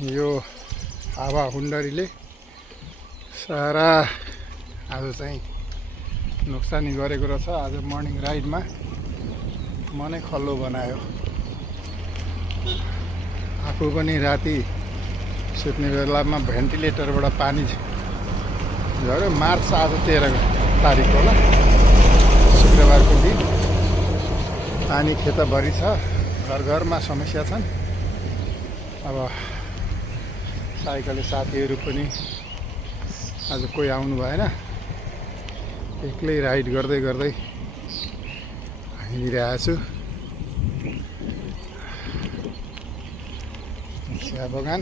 यो हावा हुन्डरीले सारा आज चाहिँ नोक्सानी गरेको रहेछ। आज मर्निङ राइडमा मनै खल्लो बनायो। आफू पनि राति सुत्ने बेलामा भेन्टिलेटरबाट पानी झऱ्यो। मार्च आज 13 तारिक होला, शुक्रबारको दिन। पानी खेतभरि छ, घर घरमा समस्या छन्। अब साइकलले साथीहरू पनि आज कोही आउनु भएन, एक्लै राइड गर्दै गर्दै हिँडिरहेको छु। चिया बगान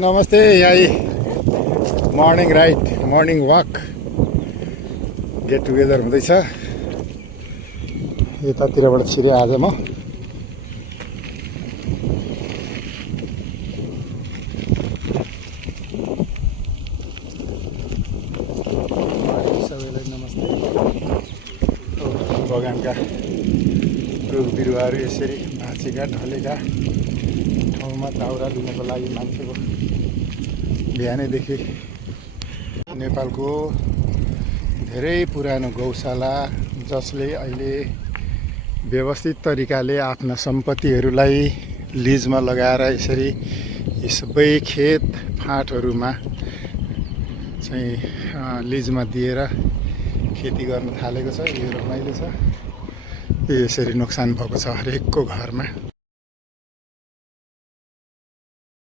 नमस्ते। यही morning ride, morning walk get together हुँदैछ। यतातिरबाट छिरे आज म सबैलाई नमस्ते। बगानका रुख बिरुवाहरू यसरी भाँचेका ढलेका ठाउँमा दाउरा लिनको लागि मान्छेको बिहानैदेखि नेपालको धेरै पुरानो गौशाला, जसले अहिले व्यवस्थित तरिकाले आफ्ना सम्पत्तिहरूलाई लिजमा लगाएर यसरी यी सबै खेत फाँटहरूमा चाहिँ लिजमा दिएर खेती गर्न थालेको छ। यो रमाइलो छ। यसरी नोक्सान भएको छ हरेकको घरमा।